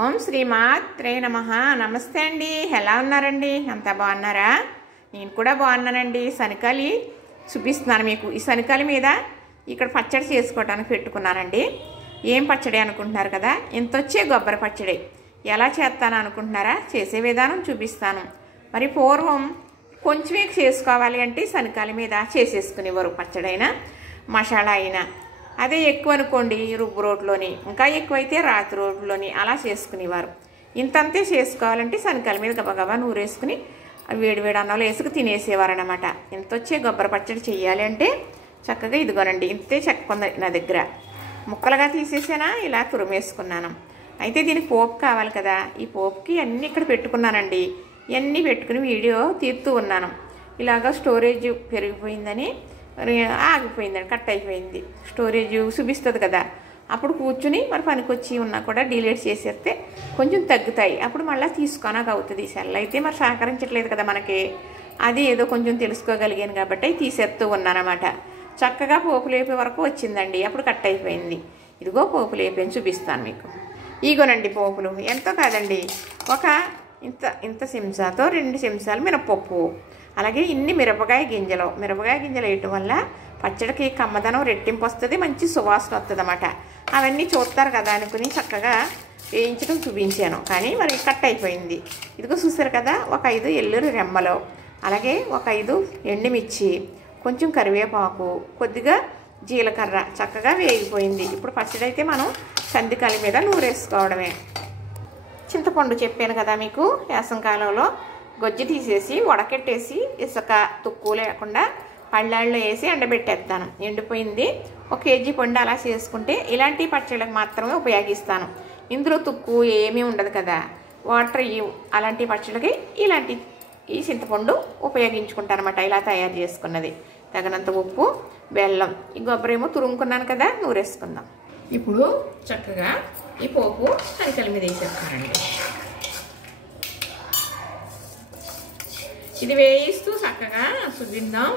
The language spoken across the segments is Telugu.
ఓం శ్రీమాత్రే నమః. నమస్తే అండి. ఎలా ఉన్నారండి? అంతా బాగున్నారా? నేను కూడా బాగున్నానండి. శనకాలి చూపిస్తున్నాను మీకు. ఈ శనకాలి మీద ఇక్కడ పచ్చడి చేసుకోవడానికి పెట్టుకున్నానండి. ఏం పచ్చడి అనుకుంటున్నారు కదా? ఇంత వచ్చే కొబ్బరి పచ్చడి ఎలా చేస్తాను అనుకుంటున్నారా? చేసే విధానం చూపిస్తాను. మరి పూర్వం కొంచెమే చేసుకోవాలి అంటే శనకాలి మీద చేసేసుకునేవారు పచ్చడైనా మసాలా అయినా. అదే ఎక్కువ అనుకోండి రుబ్బు రోట్లోని, ఇంకా ఎక్కువైతే రాతి రోట్లోని అలా చేసుకునేవారు. ఇంతంతే చేసుకోవాలంటే శనకాల మీద గబగబా నూరేసుకుని వేడి అన్నంలో వేసుకు తినేసేవారు అనమాట. ఇంత వచ్చే కొబ్బరి పచ్చడి చెయ్యాలి అంటే చక్కగా ఇదిగోనండి ఇంతే చెక్క ఉంది నా దగ్గర. ముక్కలుగా తీసేసానా ఇలా తురిమేసుకున్నాను. అయితే దీనికి పోపు కావాలి కదా. ఈ పోపుకి అన్నీ ఇక్కడ పెట్టుకున్నానండి. ఇవన్నీ పెట్టుకుని వీడియో తీరుతూ ఉన్నాను. ఇలాగా స్టోరేజ్ పెరిగిపోయిందని ఆగిపోయిందండి, కట్ అయిపోయింది. స్టోరేజ్ చూపిస్తుంది కదా, అప్పుడు కూర్చుని మరి పనికొచ్చి ఉన్నా కూడా డిలీట్ చేసేస్తే కొంచెం తగ్గుతాయి. అప్పుడు మళ్ళీ తీసుకోనాక అవుతుంది. సెల్ అయితే మరి సహకరించట్లేదు కదా మనకి. అది ఏదో కొంచెం తెలుసుకోగలిగాను కాబట్టి తీసేస్తూ ఉన్నానన్నమాట. చక్కగా పోపు లేపే వరకు వచ్చిందండి. అప్పుడు కట్ అయిపోయింది. ఇదిగో పోపు లేపని చూపిస్తాను మీకు. ఇగోనండి పోపులు. ఎంతో కాదండి, ఒక ఇంత చెంచాతో 2 చెంచాలు మినపప్పు, అలాగే ఇన్ని మిరపకాయ గింజలు వేయటం వల్ల పచ్చడికి కమ్మదనం రెట్టింపు వస్తుంది, మంచి సువాసన వస్తుంది అన్నమాట. అవన్నీ చూస్తారు కదా అనుకుని చక్కగా వేయించడం చూపించాను, కానీ మరి కట్ అయిపోయింది. ఇదిగో చూసారు కదా, ఒక 5 ఎల్లుల్లి రెమ్మలు, అలాగే ఒక 5 ఎండుమిర్చి, కొంచెం కరివేపాకు, కొద్దిగా జీలకర్ర చక్కగా వేగిపోయింది. ఇప్పుడు పచ్చడి అయితే మనం కందికాలి మీద నూరేసుకోవడమే. చింతపండు చెప్పాను కదా మీకు, వేసంకాలంలో గొజ్జి తీసేసి వడకెట్టేసి ఇసుక తుక్కు లేకుండా పళ్ళాళ్ళలో వేసి ఎండబెట్టేస్తాను. ఎండిపోయింది. 1 కేజీ పండు అలా చేసుకుంటే ఇలాంటి పచ్చళ్ళకి మాత్రమే ఉపయోగిస్తాను. ఇందులో తుక్కు ఏమీ ఉండదు కదా, వాటర్ అలాంటి పచ్చళ్ళకి ఈ చింతపండు ఉపయోగించుకుంటాను అనమాట. ఇలా తయారు చేసుకున్నది. తగినంత ఉప్పు, బెల్లం, ఈ కొబ్బరి ఏమో తురుముకున్నాను కదా, నూరేసుకుందాం. ఇప్పుడు చక్కగా ఈ పోపు శనకాల మీద వేసేస్తానండి. ఇది వేయిస్తూ చక్కగా చూపిద్దాం.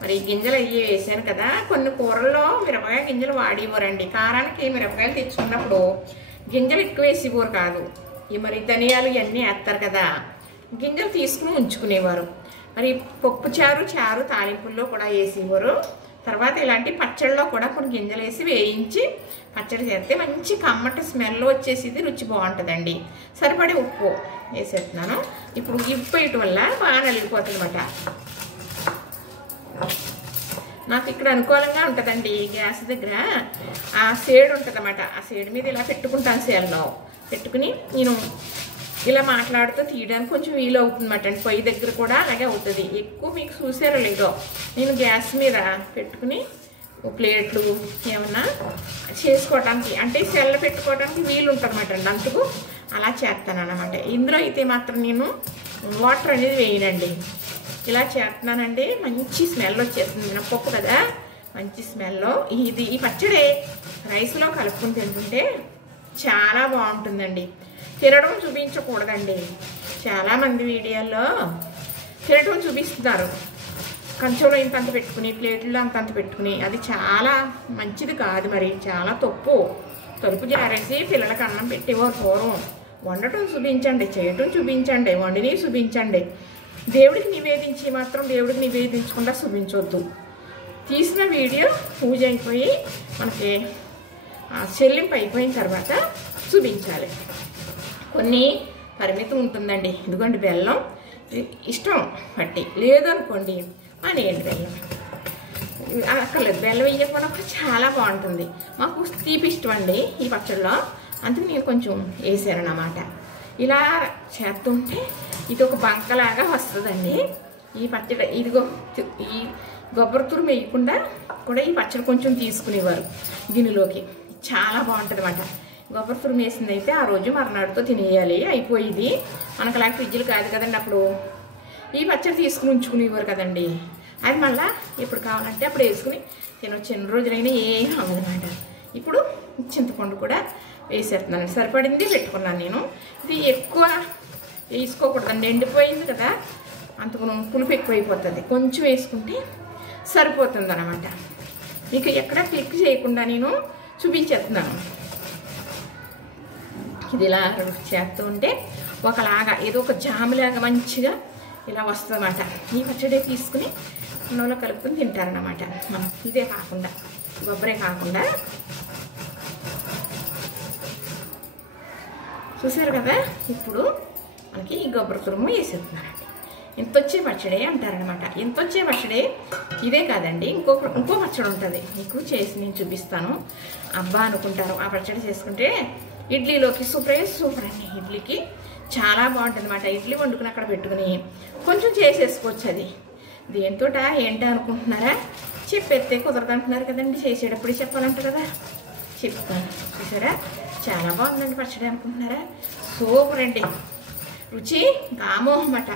మరి గింజలు అయ్యి వేసాను కదా. కొన్ని కూరల్లో మిరపకాయ గింజలు వాడివ్వరండి. కారానికి మిరపకాయలు తెచ్చుకున్నప్పుడు గింజలు ఎక్కువ వేసివ్వరు కాదు. మరి ధనియాలు ఇవన్నీ వేస్తారు కదా, గింజలు తీసుకుని ఉంచుకునేవారు. మరి పప్పు చారు తాలింపుల్లో కూడా వేసివ్వరు. తర్వాత ఇలాంటి పచ్చళ్ళలో కూడా కొన్ని గింజలు వేసి వేయించి పచ్చడి చేస్తే మంచి కమ్మటి స్మెల్ వచ్చేసి రుచి బాగుంటుందండి. సరిపడే ఉప్పు వేసేస్తున్నాను. ఇప్పుడు ఉప్పు వేయటం వల్ల బాగా నలిగిపోతుంది అన్నమాట. నాకు ఇక్కడ అనుకూలంగా ఉంటుందండి, గ్యాస్ దగ్గర ఆ సేడు ఉంటుంది అన్నమాట. ఆ సేడు మీద ఇలా పెట్టుకుంటాను. సేల్లో పెట్టుకుని నేను ఇలా మాట్లాడుతూ తీయడానికి కొంచెం వీలు అవుతుంది అన్నమాట అండి. పొయ్యి దగ్గర కూడా అలాగే అవుతుంది. ఎక్కువ మీకు చూసారో లేదో, నేను గ్యాస్ మీద పెట్టుకుని ప్లేట్లు ఏమన్నా చేసుకోవటానికి అంటే సెల్ల పెట్టుకోవడానికి వీలు ఉంటుంది అన్నమాట అండి. అందుకు అలా చేస్తాను అన్నమాట. ఇందులో అయితే మాత్రం నేను వాటర్ అనేది వేయనండి. ఇలా చేస్తున్నానండి. మంచి స్మెల్ వచ్చేస్తుంది. మినపప్పు కదా, మంచి స్మెల్. ఈ పచ్చడి రైస్లో కలుపుకుని తింటుంటే చాలా బాగుంటుందండి. తినడం చూపించకూడదండి. చాలామంది వీడియోల్లో తినడం చూపిస్తున్నారు. కంచంలో ఇంతంత పెట్టుకుని, ప్లేట్లో అంతంత పెట్టుకుని, అది చాలా మంచిది కాదు. మరి చాలా తలుపు జారేసి పిల్లలకి అన్నం పెట్టేవారు పూర్వం. వండటం చూపించండి, చేయటం చూపించండి, వండిని చూపించండి. దేవుడికి నివేదించి మాత్రం దేవుడికి నివేదించకుండా చూపించవద్దు. తీసిన వీడియో పూజ అయిపోయి మనకి చెల్లింపు అయిపోయిన తర్వాత చూపించాలి. కొన్ని పరిమితం ఉంటుందండి. ఇదిగోండి బెల్లం ఇష్టం పట్టి, లేదనుకోండి అనేయండి. బెల్లం అక్కర్లేదు, బెల్లం వేయకపోయినా చాలా బాగుంటుంది. మాకు తీపి ఇష్టం అండి ఈ పచ్చడిలో, అందుకు నేను కొంచెం వేసాను అన్నమాట. ఇలా చేస్తుంటే ఇది ఒక బంకలాగా వస్తుందండి ఈ పచ్చడి. ఇదిగో ఈ కొబ్బరి తురుము వేయకుండా కూడా ఈ పచ్చడి కొంచెం తీసుకునేవారు గిన్నెలోకి. చాలా బాగుంటుంది అన్నమాట. కొబ్బరి తురుము వేసింది అయితే ఆ రోజు మర్నాడుతో తినేయాలి, అయిపోయింది. మనకు అలాంటి ఫ్రిడ్జ్లు కాదు కదండి. అప్పుడు ఈ పచ్చడి తీసుకుని ఉంచుకునేవారు కదండి. అది మళ్ళీ ఎప్పుడు కావాలంటే అప్పుడు వేసుకుని తినొచ్చు. ఎన్ని రోజులైనా ఏం అవ్వదన్నమాట. ఇప్పుడు చింతపండు కూడా వేసేస్తున్నాను. సరిపడింది పెట్టుకున్నాను నేను. ఇది ఎక్కువ వేసుకోకూడదండి, ఎండిపోయింది కదా, అంతకు పులుపు ఎక్కువైపోతుంది. కొంచెం వేసుకుంటే సరిపోతుంది అన్నమాట. మీకు ఎక్కడ క్లిక్ చేయకుండా నేను చూపించేస్తున్నాను. ఇది ఇలా చేస్తూ ఉంటే ఒకలాగా ఏదో ఒక జాములాగా మంచిగా ఇలా వస్తుందన్నమాట. ఈ పచ్చడి తీసుకుని అన్నంలో కలుపుకొని తింటారన్నమాట. మనం ఇదే కాకుండా కొబ్బరే కాకుండా చూసారు కదా. ఇప్పుడు మనకి ఈ కొబ్బరి తురుము వేసేస్తున్నారండి. ఇంతొచ్చే పచ్చడి అంటారనమాట. ఇంతొచ్చే పచ్చడి ఇదే కాదండి, ఇంకో పచ్చడి ఉంటుంది, మీకు చేసి నేను చూపిస్తాను. అబ్బా అనుకుంటారు ఆ పచ్చడి చేసుకుంటే ఇడ్లీలోకి సూపర్ అండి. ఇడ్లీకి చాలా బాగుంటుంది అన్నమాట. ఇడ్లీ వండుకుని అక్కడ పెట్టుకుని కొంచెం చేసేసుకోవచ్చు. అది దేంతోట ఏంటో అనుకుంటున్నారా? చెప్పేస్తే కుదరదు అంటున్నారు కదండి, చేసేటప్పుడు చెప్పాలంట కదా, చెప్తాను. చూసారా చాలా బాగుందండి పచ్చడి అనుకుంటున్నారా? సూపర్ అండి. రుచి గామోహం అన్నమాట.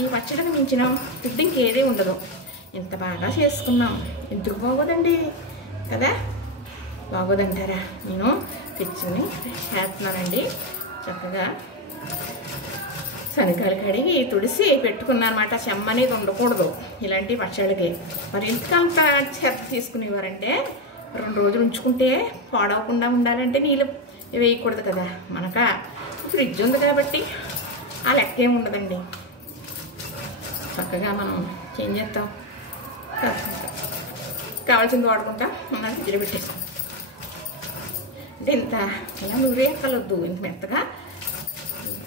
ఈ పచ్చడికి మించిన ఫుడ్ ఇంకేదీ ఉండదు. ఇంత బాగా చేసుకున్నాం, ఎందుకు బాగోదండి కదా? బాగోదంటారా? నేను తెచ్చుని చేస్తున్నానండి. చక్కగా శనగలు కడిగి తుడిసి పెట్టుకున్నాను అనమాట. చెమ్మ అనేది ఉండకూడదు ఇలాంటి పచ్చడికి. మరి ఎందుకంత చెత్త తీసుకునేవారంటే 2 రోజులు ఉంచుకుంటే పాడవకుండా ఉండాలంటే నీళ్ళు వేయకూడదు కదా. మనక ఫ్రిడ్జ్ ఉంది కాబట్టి ఆ లెక్క ఏమి ఉండదండి. చక్కగా మనం ఏం చేస్తాం, కావాల్సింది వాడుకుంటాం, మనం ఫ్రిడ్జ్లో పెట్టేస్తాం. అంటే ఇంత ఇలా నూరేయక్కలొద్దు, ఇంత మెత్తగా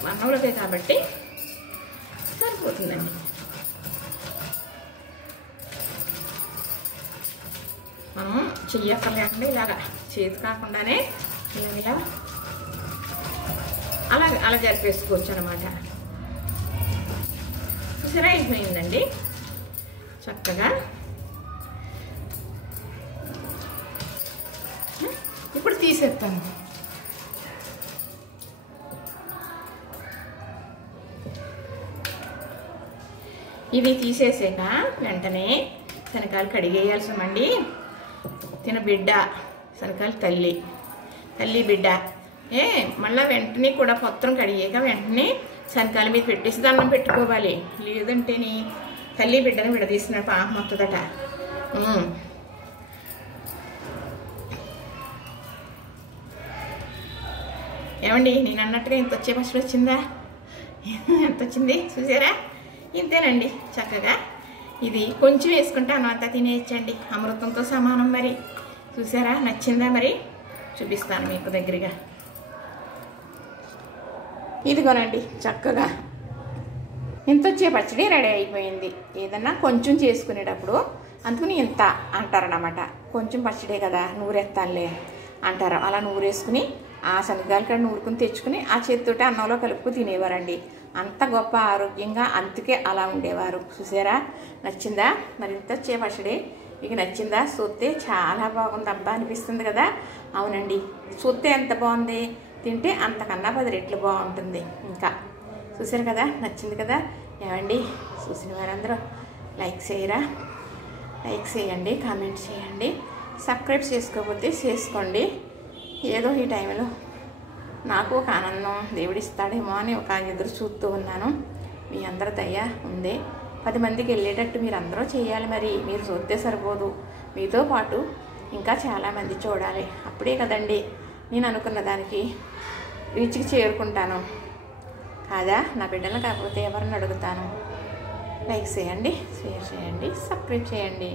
అన్నంలోకే కాబట్టి సరిపోతుందండి. మనం చెయ్యక్కర్లేకుండా ఇలాగా చేతి కాకుండానే ఇలా అలా జరిపేసుకోవచ్చు అనమాట. చూసారా అయిపోయిందండి చక్కగా. ఇప్పుడు తీసేస్తాను. ఇవి తీసేసాక వెంటనే శనగలు కడిగేయాల్సామండి. తిన బిడ్డ శనగలు తల్లి బిడ్డ మళ్ళీ వెంటనే కూడా పొత్తం కడిగాక వెంటనే శనగల మీద పెట్టేసి దండం పెట్టుకోవాలి. లేదంటేని తల్లి బిడ్డని విడదీసిన పాపం వస్తుందట. ఏమండి నేను అన్నట్టుగా ఇంత వచ్చే పచ్చడి వచ్చిందా? ఎంత వచ్చింది చూసారా? ఇంతేనండి చక్కగా. ఇది కొంచెం వేసుకుంటే అన్నంతా తినేయచ్చండి, అమృతంతో సమానం. మరి చూసారా, నచ్చిందా? మరి చూపిస్తాను మీకు దగ్గరగా. ఇదిగోనండి చక్కగా ఇంత వచ్చే పచ్చడి రెడీ అయిపోయింది. ఏదన్నా కొంచెం చేసుకునేటప్పుడు అందుకని ఇంత అంటారనమాట. కొంచెం పచ్చడే కదా నూరేస్తానులే అంటారు. అలా నూరేసుకుని ఆ శనగలు కాడ నూరుకుని తెచ్చుకుని ఆ చేతితోటి అన్నంలో కలుపుకు తినేవారండి. అంత గొప్ప ఆరోగ్యంగా, అందుకే అలా ఉండేవారు. చూసారా, నచ్చిందా? మరి ఇంత వచ్చే పచ్చడి మీకు నచ్చిందా? చూస్తే చాలా బాగుంది అబ్బా అనిపిస్తుంది కదా. అవునండి, చూస్తే ఎంత బాగుంది, తింటే అంతకన్నా 10 రెట్లు బాగుంటుంది. ఇంకా చూసారు కదా, నచ్చింది కదా. ఏమండి చూసిన వారందరూ లైక్ చేయరా? లైక్ చేయండి, కామెంట్ చేయండి, సబ్స్క్రైబ్ చేసుకోకపోతే చేసుకోండి. ఏదో ఈ టైంలో నాకు ఒక ఆనందం దేవుడిస్తాడేమో అని ఒక ఎదురు చూస్తూ ఉన్నాను. మీ అందరి దయ ఉంది. 10 మందికి వెళ్ళేటట్టు మీరు అందరూ చేయాలి. మరి మీరు చూస్తే సరిపోదు, మీతో పాటు ఇంకా చాలామంది చూడాలి. అప్పుడే కదండి నేను అనుకున్న దానికి రీచ్కి చేరుకుంటాను కాదా. నా బిడ్డలు కాకపోతే ఎవరిని అడుగుతాను? లైక్ చేయండి, షేర్ చేయండి, సబ్స్క్రైబ్ చేయండి.